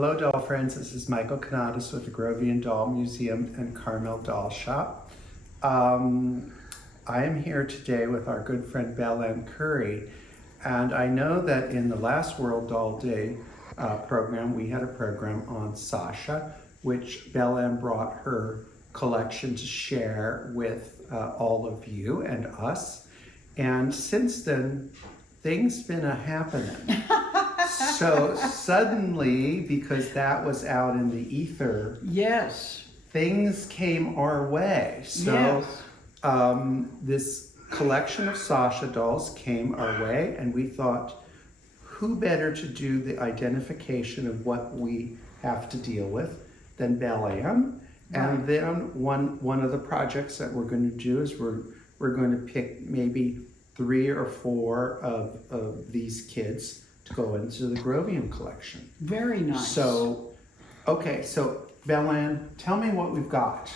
Hello doll friends, this is Michael Canadas with the Grovian Doll Museum and Carmel Doll Shop. I am here today with our good friend BelleAnne Curry, and I know that in the last World Doll Day program, we had a program on Sasha, which BelleAnne brought her collection to share with all of you and us. And since then, things been a-happening. So suddenly, because that was out in the ether, yes, things came our way. So yes. This collection of Sasha dolls came our way, and we thought, who better to do the identification of what we have to deal with than BelleAnne? And then one of the projects that we're going to do is we're going to pick maybe 3 or 4 of these kids to go into the Grovian collection. Very nice. So, okay, so BelleAnne, tell me what we've got.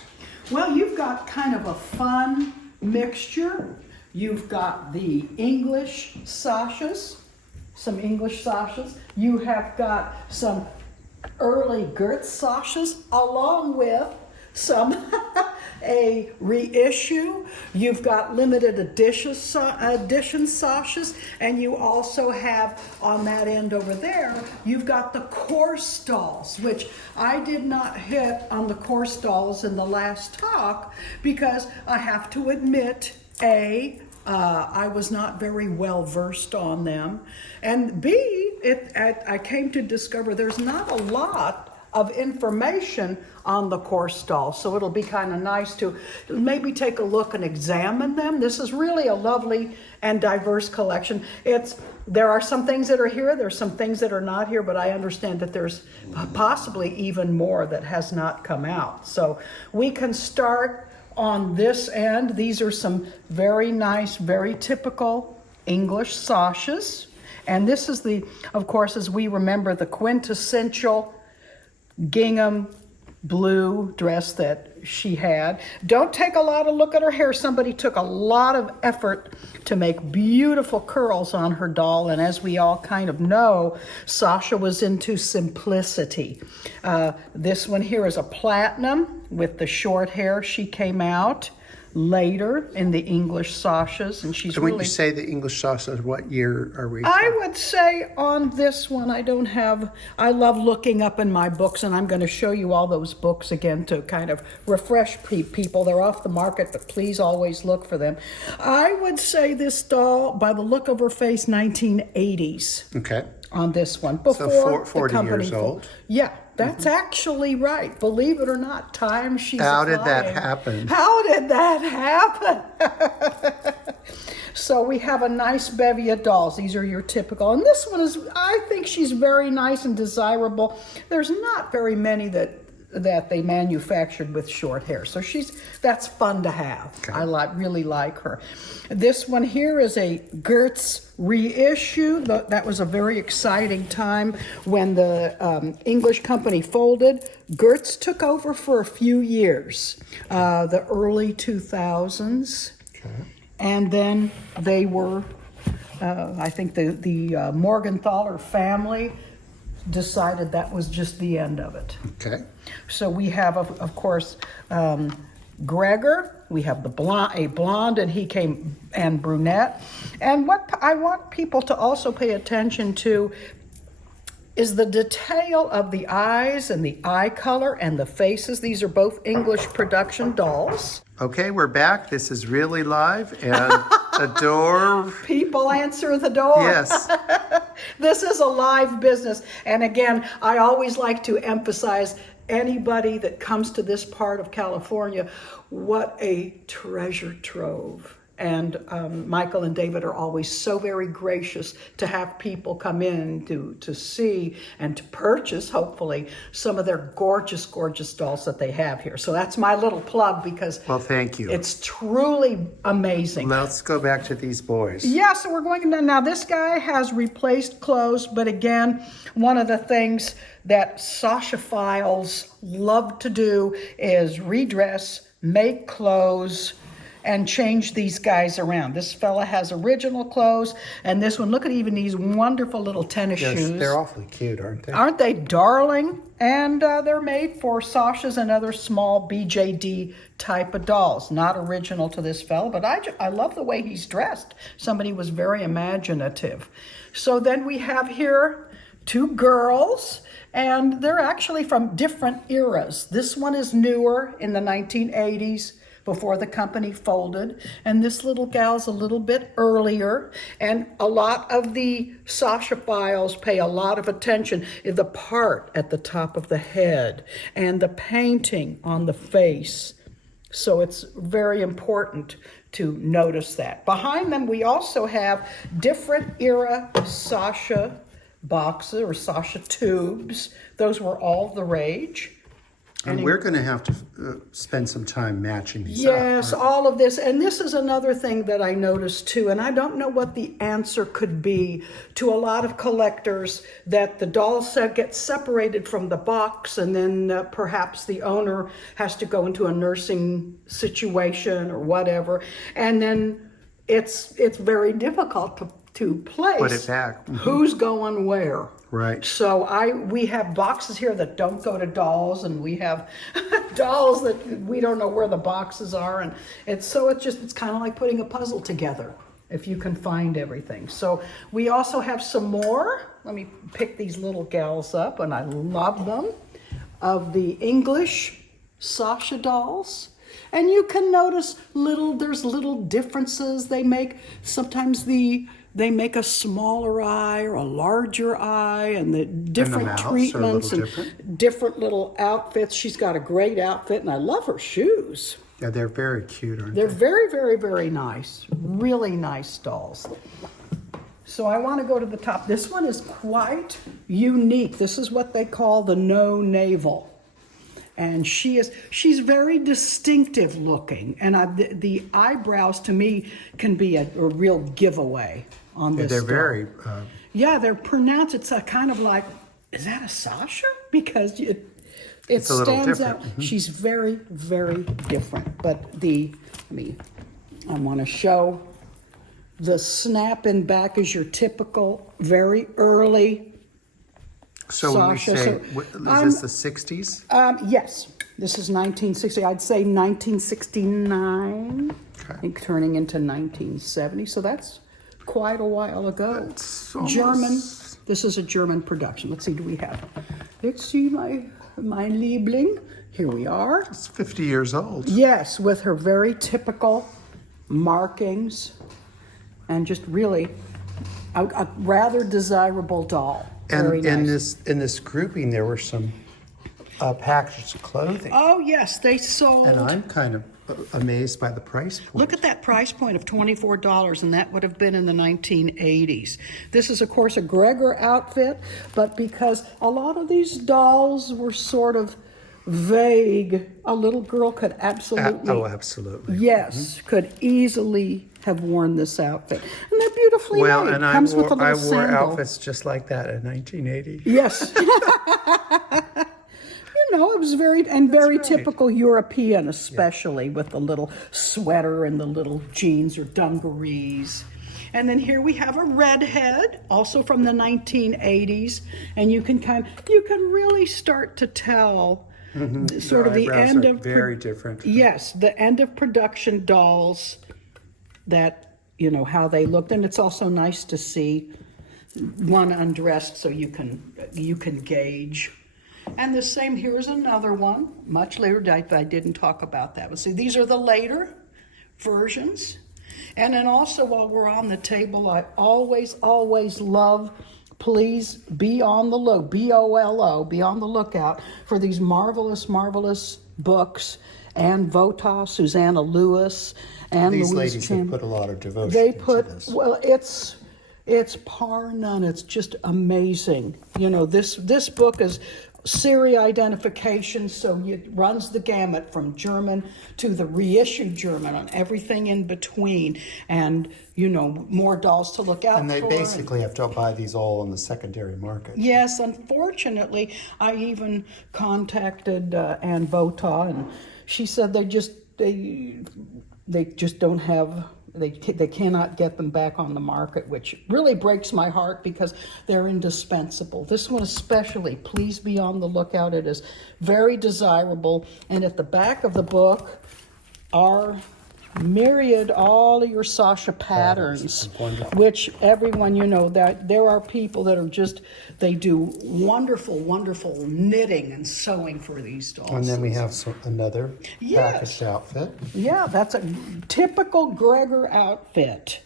Well, you've got kind of a fun mixture. You've got the English Sashas, some English Sashas. You have got some early Gertz Sashas, along with some a reissue. You've got limited edition Sashas, and you also have on that end over there, you've got the course dolls, which I did not hit on the course dolls in the last talk because I have to admit, I was not very well versed on them, and B, I came to discover there's not a lot of information on the course dolls, so it'll be kind of nice to maybe take a look and examine them. This is really a lovely and diverse collection. There are some things that are here, there's some things that are not here, but I understand that there's possibly even more that has not come out. So we can start on this end. These are some very nice, very typical English Sashas. And this is of course, as we remember, the quintessential gingham blue dress that she had. Don't take a lot of look at her hair. Somebody took a lot of effort to make beautiful curls on her doll, and as we all kind of know, Sasha was into simplicity. This one here is a platinum with the short hair. She came out later in the English Sashas, and she's So when you say the English Sasha, what year are we? I would say on this one, I love looking up in my books, and I'm going to show you all those books again to kind of refresh people. They're off the market, but please always look for them. I would say this doll, by the look of her face, 1980s. Okay. On this one, before so 40 the company years old. Yeah, that's actually right. Believe it or not, time she's How did that happen? How did that happen? So we have a nice bevy of dolls. These are your typical, and this one is, I think she's very nice and desirable. There's not very many that they manufactured with short hair, so that's fun to have. Okay. I really like her. This one here is a Gertz reissue. That was a very exciting time when the English company folded. Gertz took over for a few years, the early 2000s. Okay. And then they were, I think the Morgenthaler family decided that was just the end of it. Okay. So we have, of course, Gregor. We have a blonde, and brunette. And what I want people to also pay attention to is the detail of the eyes and the eye color and the faces. These are both English production dolls. Okay, we're back. This is really live, and the door. People answer the door. Yes. This is a live business. And again, I always like to emphasize anybody that comes to this part of California, what a treasure trove. And Michael and David are always so very gracious to have people come in to see and to purchase, hopefully, some of their gorgeous, gorgeous dolls that they have here. So that's my little plug because well, thank you. It's truly amazing. Let's go back to these boys. Yeah, so we're going to, now this guy has replaced clothes, but again, one of the things that Sasha Files love to do is redress, make clothes, and change these guys around. This fella has original clothes, and this one, look at even these wonderful little tennis shoes. They're awfully cute, aren't they? Aren't they darling? And they're made for Sasha's and other small BJD type of dolls. Not original to this fella, but I love the way he's dressed. Somebody was very imaginative. So then we have here 2 girls, and they're actually from different eras. This one is newer, in the 1980s, before the company folded, and this little gal's a little bit earlier. And a lot of the Sasha files pay a lot of attention to the part at the top of the head and the painting on the face. So it's very important to notice that. Behind them, we also have different era Sasha boxes or Sasha tubes. Those were all the rage. And we're going to have to spend some time matching these Yes, up. all of this. And this is another thing that I noticed too. And I don't know what the answer could be to a lot of collectors, that the doll set gets separated from the box, and then perhaps the owner has to go into a nursing situation or whatever. And then it's very difficult to place. Put it back. Who's going where. Right. So we have boxes here that don't go to dolls, and we have dolls that we don't know where the boxes are, and it's kind of like putting a puzzle together if you can find everything. So we also have some more. Let me pick these little gals up, and I love them, of the English Sasha dolls. And you can notice there's little differences they make. Sometimes they make a smaller eye or a larger eye, and the different treatments and different little outfits. She's got a great outfit, and I love her shoes. Yeah, they're very cute, aren't They're very, very, very nice. Really nice dolls. So I want to go to the top. This one is quite unique. This is what they call the no navel. And she's very distinctive looking. And the eyebrows, to me, can be a real giveaway on this. They're doll. very... Yeah, they're pronounced. It's a kind of like, is that a Sasha? Because it stands out. Mm-hmm. She's very, very different. But I want to show the snap in back is your typical, very early So when we Sasha. say, is this the 60s? Yes, this is 1960. I'd say 1969. Okay. I think turning into 1970. So that's quite a while ago. It's almost... German. This is a German production. Let's see, do we have? Let's see, my Liebling. Here we are. It's 50 years old. Yes, with her very typical markings, and just really a rather desirable doll. And in this grouping, there were some packages of clothing. Oh yes, they sold. And I'm kind of amazed by the price point. Look at that price point of $24, and that would have been in the 1980s. This is, of course, a Gregor outfit, but because a lot of these dolls were sort of vague, a little girl could absolutely... absolutely. Yes, could easily have worn this outfit. And they're beautifully made. And I wore outfits just like that in 1980. Yes. It was very typical European, especially with the little sweater and the little jeans or dungarees. And then here we have a redhead, also from the 1980s, and you can really start to tell sort of the end of very different. Yes, the end of production dolls, that how they looked, and it's also nice to see one undressed so you can gauge. And the same, here's another one, much later. I didn't talk about that. But see, these are the later versions. And then also, while we're on the table, I always love, please be on the look, BOLO, be on the lookout for these marvelous, marvelous books. Anne Votaw, Susanna Lewis, and These Louise ladies Chan. have put a lot of devotion into this. Well, it's par none. It's just amazing. This book is Siri identification, so it runs the gamut from German to the reissued German and everything in between, and more dolls to look out for. And they basically have to buy these all on the secondary market. Yes, unfortunately, I even contacted Anne Votaw, and she said they they just don't have, they cannot get them back on the market, which really breaks my heart because they're indispensable. This one especially, please be on the lookout. It is very desirable. And at the back of the book are myriad, all of your Sasha patterns, which everyone, you know, that there are people that are just, they do wonderful, wonderful knitting and sewing for these dolls. And then we have another packaged outfit. Yeah, that's a typical Gregor outfit.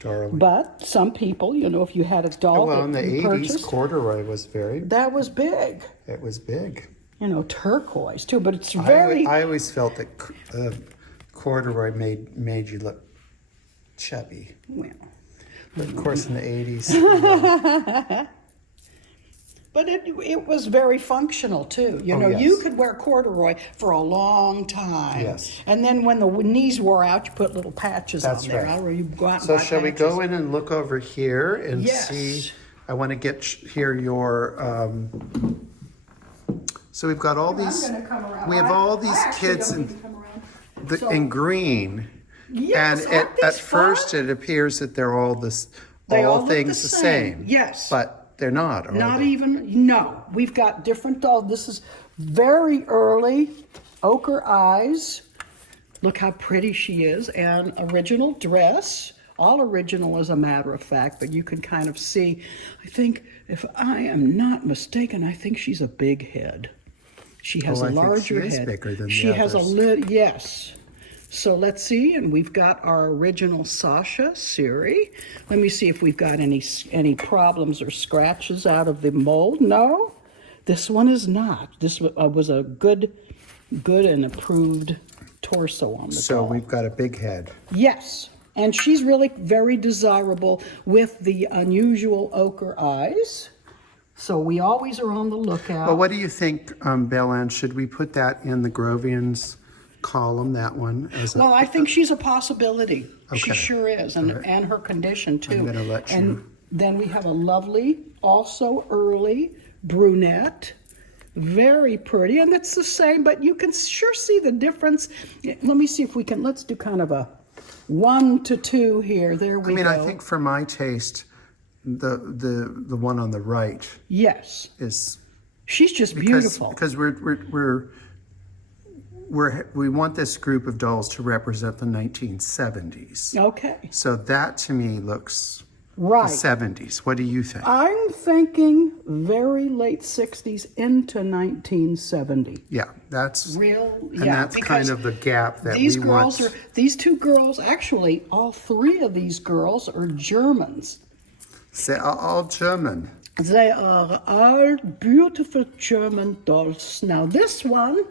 Darling. But some people, you know, if you had a doll well, in the that you 80s, purchased, corduroy was very... that was big. It was big. You know, turquoise too, but it's very... I always felt that corduroy made you look chubby. Well, but of course in the 80s. Yeah. But it was very functional too. You know, yes. You could wear corduroy for a long time. Yes. And then when the knees wore out, you put little patches That's on there. right. Or you go out and So buy shall we patches. go in and look over here and Yes. see? I want to get here your... so we've got all these... I'm gonna come around. We have all these I actually kids don't in... need to come around. in green, Yes, and aren't at these first fun? it appears that they're all They all all look things the the same. same. Yes. But they're not. Are Not they? even, no. We've got different dolls. This is very early. Ochre eyes. Look how pretty she is. And original dress. All original as a matter of fact, but you can kind of see. I think, if I am not mistaken, I think she's a big head. She has a larger she is head. bigger than she the has a others. lid, yes. So let's see, and we've got our original Sasha Siri. Let me see if we've got any problems or scratches out of the mold. No, this one is not. This was a good and approved torso on the So doll. we've got a big head. Yes, and she's really very desirable with the unusual ochre eyes. So we always are on the lookout. Well, what do you think, BelleAnne? Should we put that in the Grovians column, that one? Well, I think she's a possibility. She Okay. sure is, and her condition too. I'm gonna let And you- then we have a lovely, also early brunette, very pretty, and it's the same, but you can sure see the difference. Let me see if we can. Let's do kind of a 1 to 2 here. There we go. I think for my taste, the one on the right Yes, is she's just beautiful. because we want this group of dolls to represent the 1970s. Okay, So that to me looks right. the 70s. What do you think? I'm thinking very late 60s into 1970. Yeah, that's Real, and yeah. that's kind because of the gap that these we girls want. are, these two girls, actually, all three of these girls are Germans. They are all German. They are all beautiful German dolls. Now, this one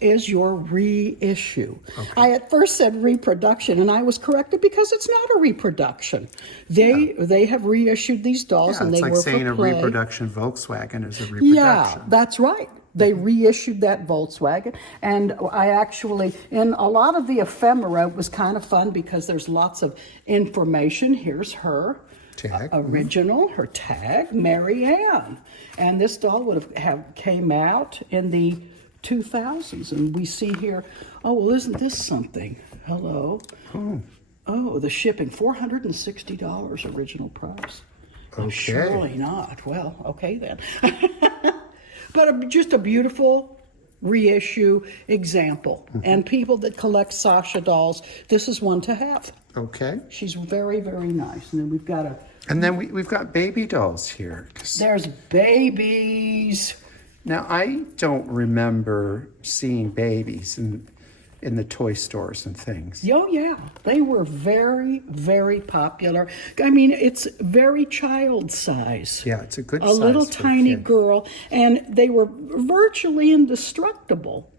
is your reissue. Okay. I at first said reproduction, and I was corrected because it's not a reproduction. They have reissued these dolls, Yeah, and it's they like were saying for a play. reproduction Volkswagen is a reproduction. Yeah, that's right. They reissued that Volkswagen, and I actually, in a lot of the ephemera, it was kind of fun because there's lots of information. Here's her Tag. original, her tag, Mary Ann, and this doll would have came out in the 2000s, and we see here. Oh, well, isn't this something? Hello. Oh, the shipping, $460 original price. Oh, Okay. surely not. Well, okay then. But just a beautiful reissue example. And people that collect Sasha dolls, this is one to have. Okay. She's very, very nice. And then we've got And then we've got baby dolls here. there's babies. Now, I don't remember seeing babies in the toy stores and things. Oh, yeah. They were very, very popular. I mean, it's very child size. Yeah, it's a good A size little for a tiny kid. girl, and they were virtually indestructible.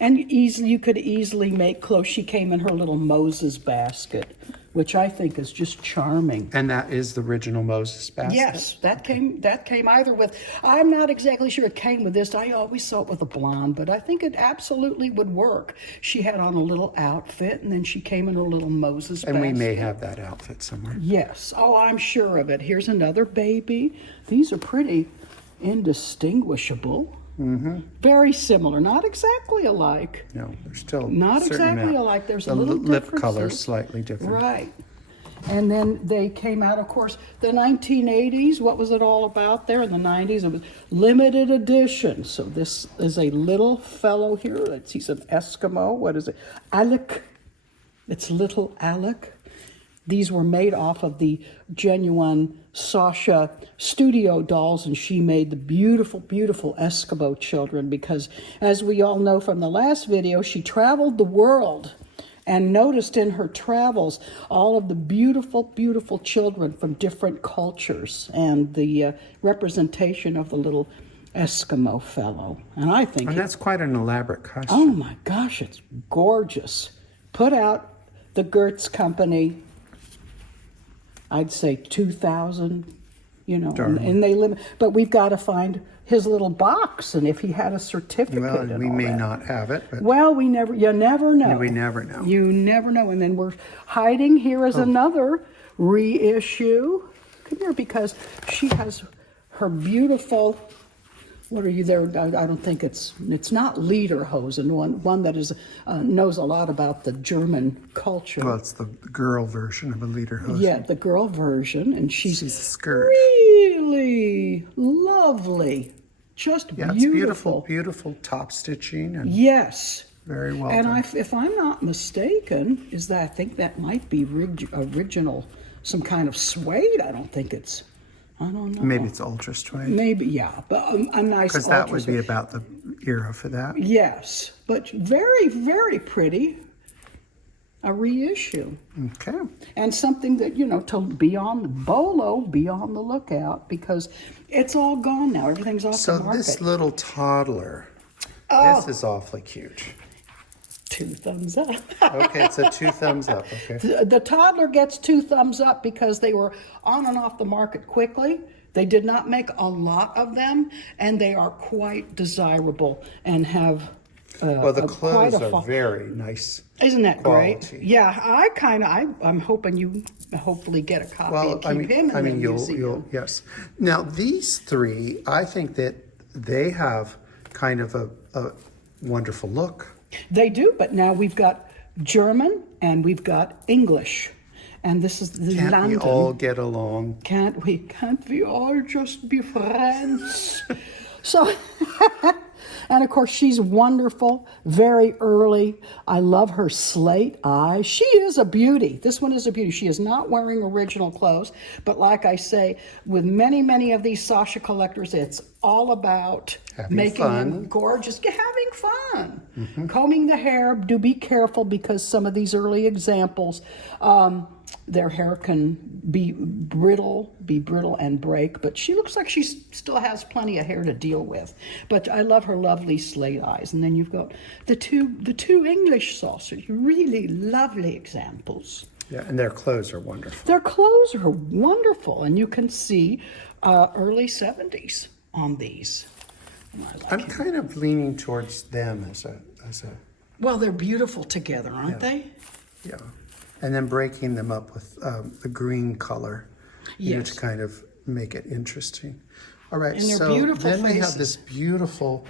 And you could easily make clothes. She came in her little Moses basket, which I think is just charming. And that is the original Moses basket? Yes, that came either with, I'm not exactly sure it came with this. I always saw it with a blonde, but I think it absolutely would work. She had on a little outfit, and then she came in her little Moses basket. And we may have that outfit somewhere. Yes. Oh, I'm sure of it. Here's another baby. These are pretty indistinguishable. Very similar, not exactly alike. No, they're still Not certain exactly amount. alike. There's The a little lip differences. color slightly different. Right. And then they came out, of course, the 1980s. What was it all about there in the 90s? It was limited edition. So this is a little fellow here. He's an Eskimo. What is it? Alec. It's little Alec. These were made off of the genuine Sasha studio dolls, and she made the beautiful, beautiful Eskimo children because, as we all know from the last video, she traveled the world and noticed in her travels all of the beautiful, beautiful children from different cultures and the representation of the little Eskimo fellow. And I think... And that's quite an elaborate Oh costume. my gosh, it's gorgeous. Put out the Gertz Company, I'd say 2,000, and they limit. But we've got to find his little box, and if he had a certificate. Well, and we all may that. not have it, but Well, you never know. we never know. You never know. And then we're hiding here is another reissue. Come here, because she has her beautiful. What are you there? I don't think it's not lederhosen. One that is knows a lot about the German culture. well, it's the girl version of a lederhosen. Yeah, the girl version, and she's a skirt. really lovely, just Yeah, it's beautiful, beautiful top stitching and Yes. very well And done. if I'm not mistaken, I think that might be original, some kind of suede. I don't know. Maybe it's ultra suede. Maybe, yeah, but a nice. Because that would be ultra- about the era for that. Yes, but very, very pretty. A reissue. Okay. And something that, to be on the lookout, because it's all gone now. Everything's off So the market. this little toddler, Oh. this is awfully cute. 2 thumbs up. Okay, it's a 2 thumbs up. Okay. The toddler gets 2 thumbs up because they were on and off the market quickly. They did not make a lot of them, and they are quite desirable and have Well, the quite clothes a are very nice. Isn't that quality. great? Yeah, I'm hoping you hopefully get a copy Well, and keep him in the museum. you'll yes. Now these 3, I think that they have kind of a wonderful look. They do, but now we've got German and we've got English. And this is the Can't London. we all get along? Can't we all just be friends? So, and of course, she's wonderful, very early. I love her slate eyes. She is a beauty. This one is a beauty. She is not wearing original clothes, but like I say, with many, many of these Sasha collectors, it's all about Having making fun. them gorgeous, having fun. Combing the hair. Do be careful because some of these early examples, their hair can be brittle and break, but she looks like she still has plenty of hair to deal with. But I love her lovely slate eyes. And then you've got the two English saucers, really lovely examples. Yeah, and their clothes are wonderful. Their clothes are wonderful, and you can see early 70s on these. And I like I'm it. kind of leaning towards them as a Well, they're beautiful together, aren't they? yeah, and then breaking them up with the green color, Yes. to kind of make it interesting. All right, And they're so beautiful then we have faces. this beautiful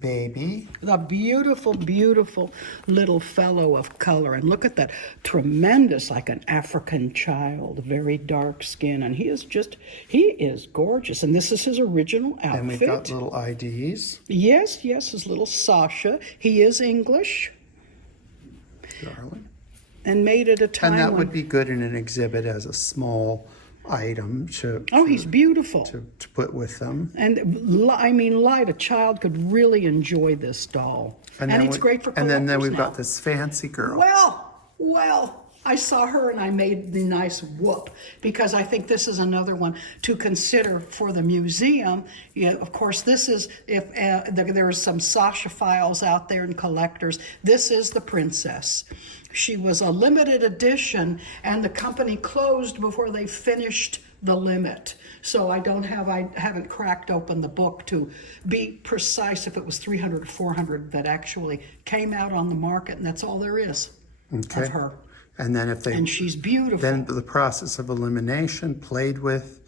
baby. The beautiful, beautiful little fellow of color. And look at that, tremendous, like an African child, very dark skin. And he is gorgeous. And this is his original outfit. And we've got little IDs. Yes, his little Sasha. He is English Darling. and made at a time And that when... would be good in an exhibit as a small item Oh, he's beautiful. to put with them. And Light, a child could really enjoy this doll. And then it's great for collectors And then we've now. got this fancy girl. Well, I saw her and I made the nice whoop because I think this is another one to consider for the museum. Of course, this is, if there are some Sasha files out there and collectors, this is the princess. She was a limited edition and the company closed before they finished the limit. So I haven't cracked open the book to be precise if it was 300 or 400 that actually came out on the market, and that's all there is of her. And then if they And she's beautiful. then the process of elimination played with,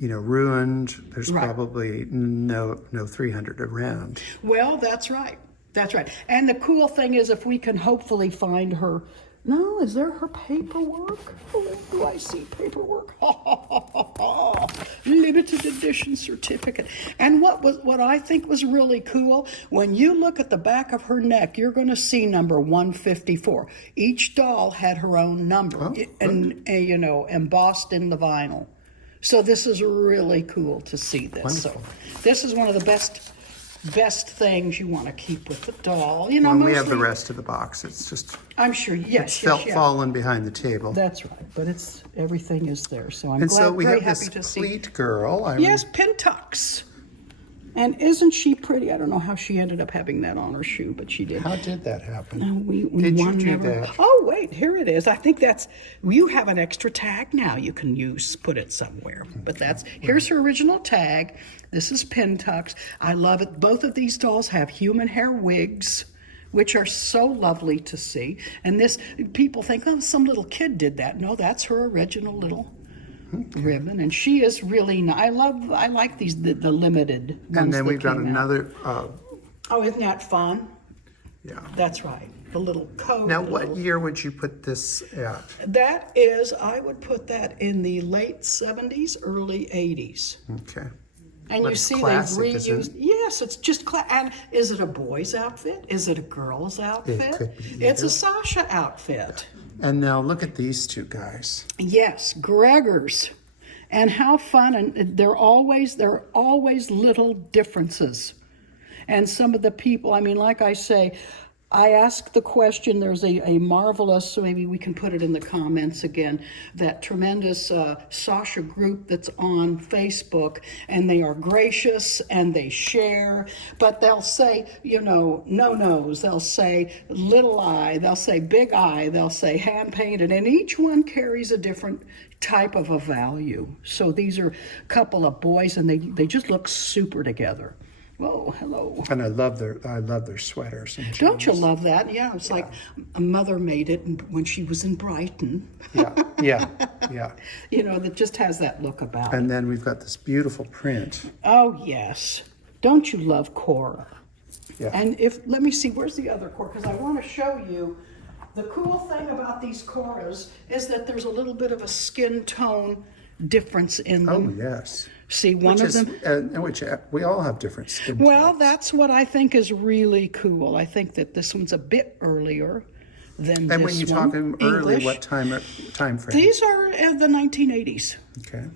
ruined. There's Right. probably no 300 around. Well, that's right. That's right. And the cool thing is, if we can hopefully find her. No, is there her paperwork? Oh, do I see paperwork? Limited edition certificate. And what I think was really cool, when you look at the back of her neck, you're going to see number 154. Each doll had her own number, embossed in the vinyl. So this is really cool to see this. Wonderful. So this is one of the best things you want to keep with the doll. When we have the rest of the box, it's just... I'm sure, yes, fallen behind the table. That's right, but everything is there, so I'm And so we very have happy this to see. fleet girl. Yes, Pintux. And isn't she pretty? I don't know how she ended up having that on her shoe, but she did. How did that happen? Did you do that? Oh, wait, here it is. I think you have an extra tag now you can put it somewhere. But here's her original tag. This is Pintux. I love it. Both of these dolls have human hair wigs, which are so lovely to see. And people think, oh, some little kid did that. No, that's her original little ribbon, and she is really nice. I like these the limited ones. And then we've got another. Oh, isn't that fun? Yeah. That's right. The little coat. Now, what year would you put this at? I would put that in the late 70s, early 80s. Okay. And But you it's see classic, they've isn't reused. Yes, it's just and is it a boy's outfit? Is it a girl's outfit? could be It's either. a Sasha outfit. And now look at these two guys. Yes, Gregors. And how fun, and there are always little differences. And some of the people, like I say, I asked the question, there's a marvelous, so maybe we can put it in the comments again, that tremendous Sasha group that's on Facebook, and they are gracious and they share, but they'll say, no-nos, they'll say little eye, they'll say big eye, they'll say hand-painted, and each one carries a different type of a value. So these are a couple of boys, and they just look super together. Oh, hello. And I love their sweaters. And Don't you jeans. love that? Yeah, it's like a mother made it when she was in Brighton. Yeah. That just has that look about it. And then we've got this beautiful print. Oh, yes. Don't you love Cora? Yeah. And let me see, where's the other Cora? Because I want to show you, the cool thing about these Coras is that there's a little bit of a skin tone difference in them. Oh, yes. See, one of them. Which we all have different skin Well, tones. that's what I think is really cool. I think that this one's a bit earlier than this one. And when you're talking early, English. what time frame? These are the 1980s. Okay.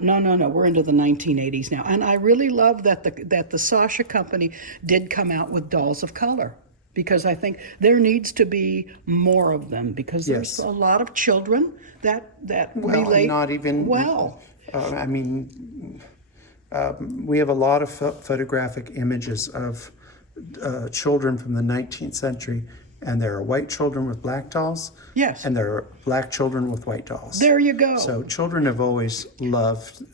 No. We're into the 1980s now. And I really love that the Sasha company did come out with dolls of color, because I think there needs to be more of them, because there's a lot of children that relate not even well. We have a lot of photographic images of children from the 19th century, and there are white children with black dolls. Yes. And there are black children with white dolls. There you go. So children have always loved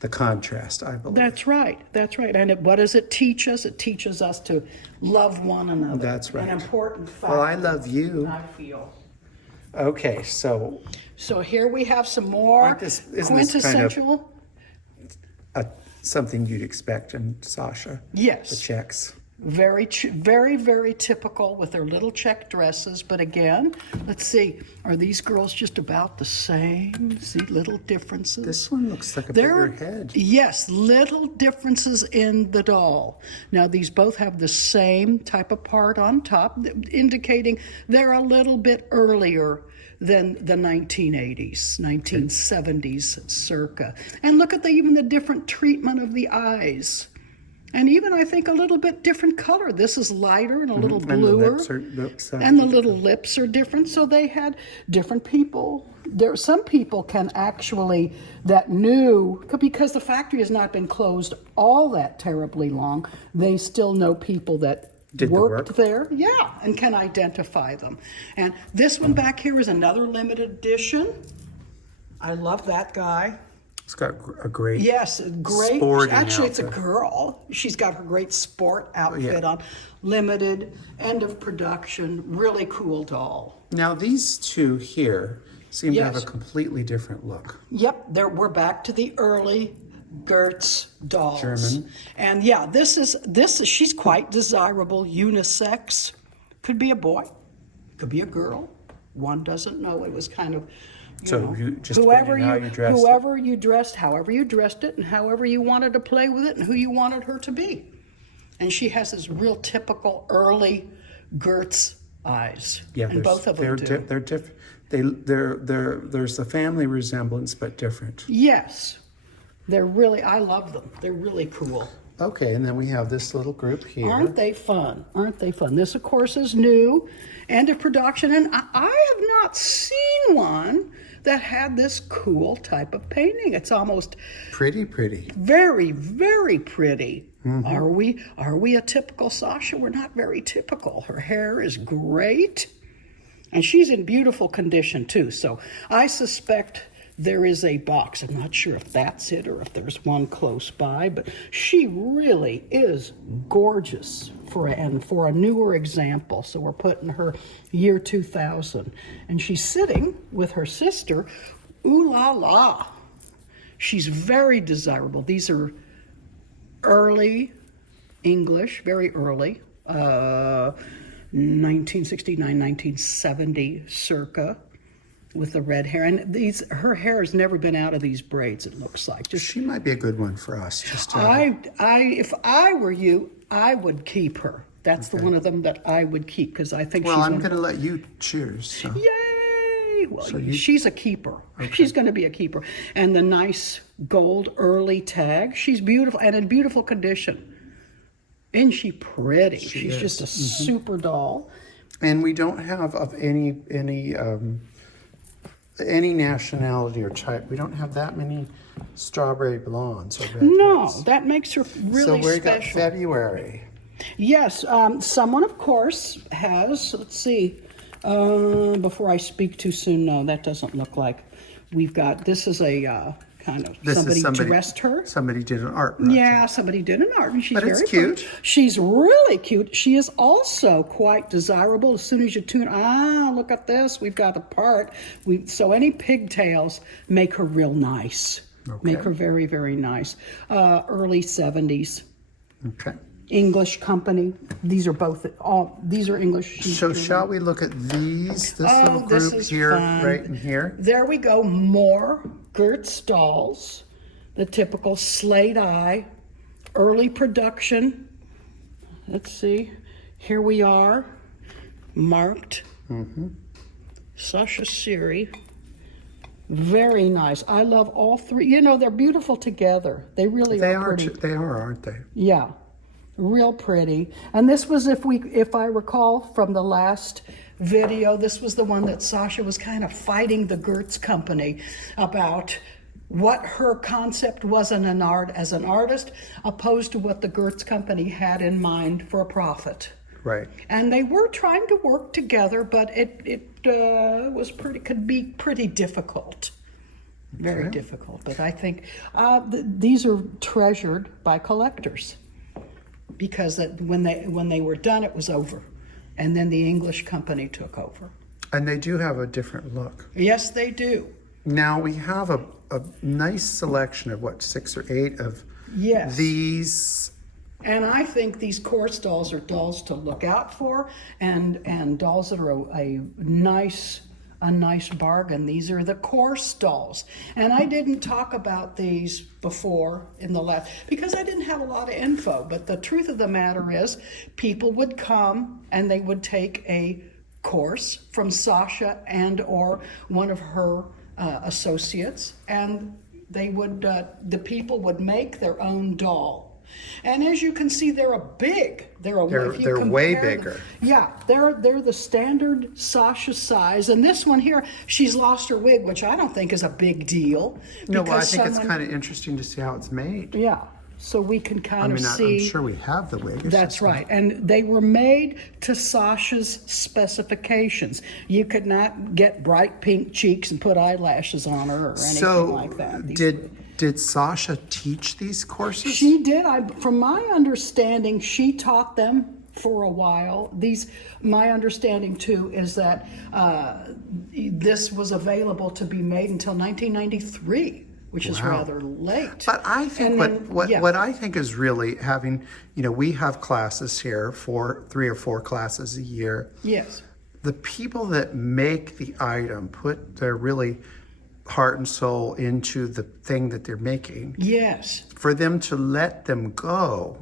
the contrast, I believe. That's right. And what does it teach us? It teaches us to love one another. That's right. An important fact. Well, I love you. I feel. Okay, so here we have some more isn't this quintessential. something you'd expect in Sasha. Yes. The checks. Very, very typical with their little check dresses. But again, let's see, are these girls just about the same? See, little differences. This one looks like a bigger head. Yes, little differences in the doll. Now, these both have the same type of part on top, indicating they're a little bit earlier than the 1980s, 1970s circa. And look at even the different treatment of the eyes. And even, I think, a little bit different color. This is lighter and a little bluer. And the little lips are different. So they had different people. Some people can actually, that knew, because the factory has not been closed all that terribly long, they still know people that worked there. Yeah, and can identify them. And this one back here is another limited edition. I love that guy. It's got a great sporting actually, it's a outfit. girl. She's got her great sport outfit on. Limited, end of production, really cool doll. Now these two here seem to have a Yes. completely different look. Yep, we're back to the early Gertz dolls. German. And yeah, this is she's quite desirable, unisex. Could be a boy, could be a girl. One doesn't know. It was kind of, You just depending on how you dressed it. however you dressed it, and however you wanted to play with it, and who you wanted her to be. And she has this real typical early Gertz eyes. Yeah, and both of them do. They're different. There's a family resemblance, but different. Yes, I love them. They're really cool. Okay, and then we have this little group here. Aren't they fun? Aren't they fun? This, of course, is new, end of production, and I have not seen one that had this cool type of painting. It's almost Pretty. very, very pretty. Mm-hmm. Are we a typical Sasha? We're not very typical. Her hair is great, and she's in beautiful condition too. So I suspect there is a box. I'm not sure if that's it or if there's one close by, but she really is gorgeous for a newer example. So we're putting her year 2000, and she's sitting with her sister. Ooh la la! She's very desirable. These are early English, very early, 1969, 1970 circa, with the red hair. And her hair has never been out of these braids, it looks like. She might be a good one for us. Just to if I were you, I would keep her. That's the one of them that I would keep, because I think Well, she's I'm going to let you choose. So. Yay! Well, she's a keeper. Okay. She's going to be a keeper. And the nice gold early tag. She's beautiful and in beautiful condition. Isn't she pretty? She's just a super doll. And we don't have of any nationality or type. We don't have that many strawberry blondes or red No, lips. that makes her really so we special. got February. Yes, someone, of course, has, let's see, before I speak too soon, no, that doesn't look like we've got, this is a kind of, somebody dressed her. Somebody did an art project. Yeah, somebody did an art, and she's But very it's cute. pretty. She's really cute. She is also quite desirable. As soon as you tune, look at this, we've got the part. So any pigtails make her real nice. Okay. Make her very, very nice. Early 70s. Okay. English company. These are these are English. So shall we look at these? This little this group is here, fun. right in here. There we go. More Gertz dolls. The typical slate eye. Early production. Let's see. Here we are. Marked. Sasha Siri. Very nice. I love all three. You know, they're beautiful together. They really are pretty. They are, aren't they? Yeah, real pretty. And this was, if I recall from the last video, this was the one that Sasha was kind of fighting the Gertz company about what her concept was as an artist, opposed to what the Gertz company had in mind for a profit. Right. And they were trying to work together, but it could be pretty difficult. Very difficult. But I think these are treasured by collectors, because when they were done, it was over, and then the English company took over. And they do have a different look. Yes, they do. Now we have a nice selection of 6 or 8 of these. And I think these course dolls are dolls to look out for, and dolls that are a nice bargain. These are the course dolls. And I didn't talk about these before in the last, because I didn't have a lot of info. But the truth of the matter is, people would come and they would take a course from Sasha and or one of her associates, and they would the people would make their own doll. And as you can see, they're big. They're way bigger. Yeah, they're the standard Sasha size. And this one here, she's lost her wig, which I don't think is a big deal. No, well, I think it's kind of interesting to see how it's made. Yeah, so we can kind of see. I'm sure we have the wig. That's right. And they were made to Sasha's specifications. You could not get bright pink cheeks and put eyelashes on her or anything like that. Did Sasha teach these courses? She did. From my understanding, she taught them for a while. My understanding too is that this was available to be made until 1993, which is rather late. But I think what I think is really having, we have classes here for 3 or 4 classes a year. Yes. The people that make the item put their really heart and soul into the thing that they're making. Yes. For them to let them go,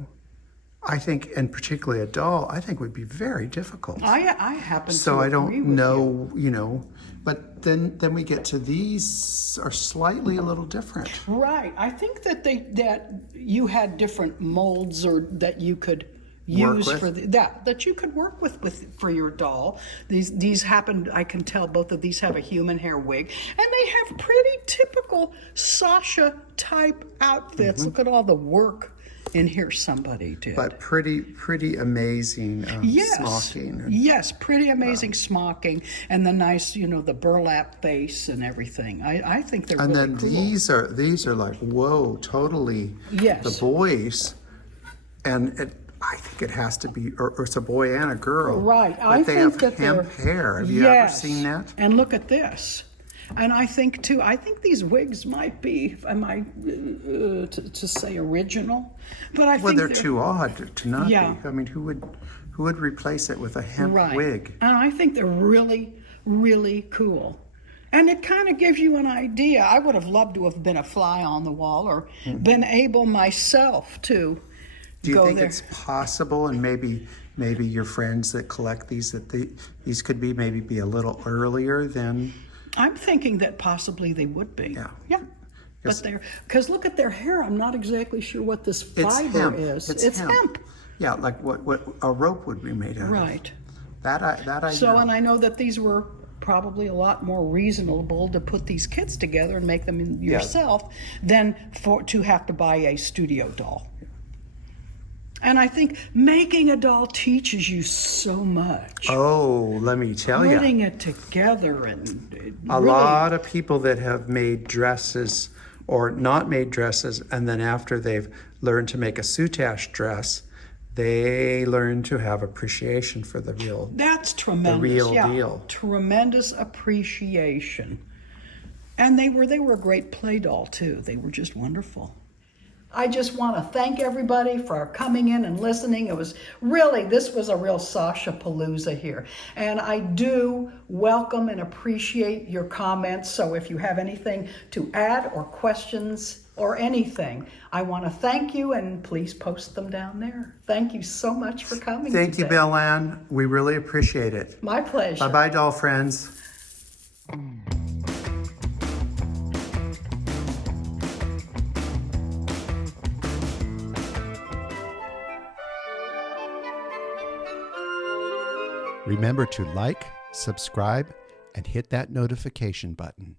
I think, and particularly a doll, I think would be very difficult. I happen so to I don't agree with know, but then we get to these are slightly a little different. Right. I think that that you had different molds or that you could use for that you could work with for your doll. These happen, I can tell both of these have a human hair wig, and they have pretty typical Sasha type outfits. Look at all the work in here somebody did. But pretty amazing smocking. Yes, pretty amazing smocking, and the nice, the burlap face and everything. I think they're really cool. And then these are like, whoa, totally. Yes. The boys, and I think it has to be, or it's a boy and a girl. Right. But I they think have that hemp hair. Have you ever seen that? And look at this. And I think these wigs might be, to say original, but I think they're too odd to not be. I mean, who would replace it with a hemp wig? And I think they're really, really cool. And it kind of gives you an idea. I would have loved to have been a fly on the wall or been able myself to Do you go think there. it's possible, and maybe your friends that collect these, these could be a little earlier than? I'm thinking that possibly they would be. Yeah. But because look at their hair. I'm not exactly sure what this fiber is. It's hemp. Yeah, like what a rope would be made out of. Right. That I So, know. and I know that these were probably a lot more reasonable to put these kits together and make them yourself than to have to buy a studio doll. And I think making a doll teaches you so much. Oh, let me tell you. Putting it together and A lot of people that have made dresses or not made dresses, and then after they've learned to make a soutache dress, they learn to have appreciation for the real. That's tremendous. The real deal. Tremendous appreciation. And they were a great play doll too. They were just wonderful. I just want to thank everybody for coming in and listening. This was a real Sasha Palooza here. And I do welcome and appreciate your comments. So if you have anything to add or questions or anything, I want to thank you, and please post them down there. Thank you so much for coming Thank today. you, BelleAnne. We really appreciate it. My pleasure. Bye-bye, doll friends. Remember to like, subscribe, and hit that notification button.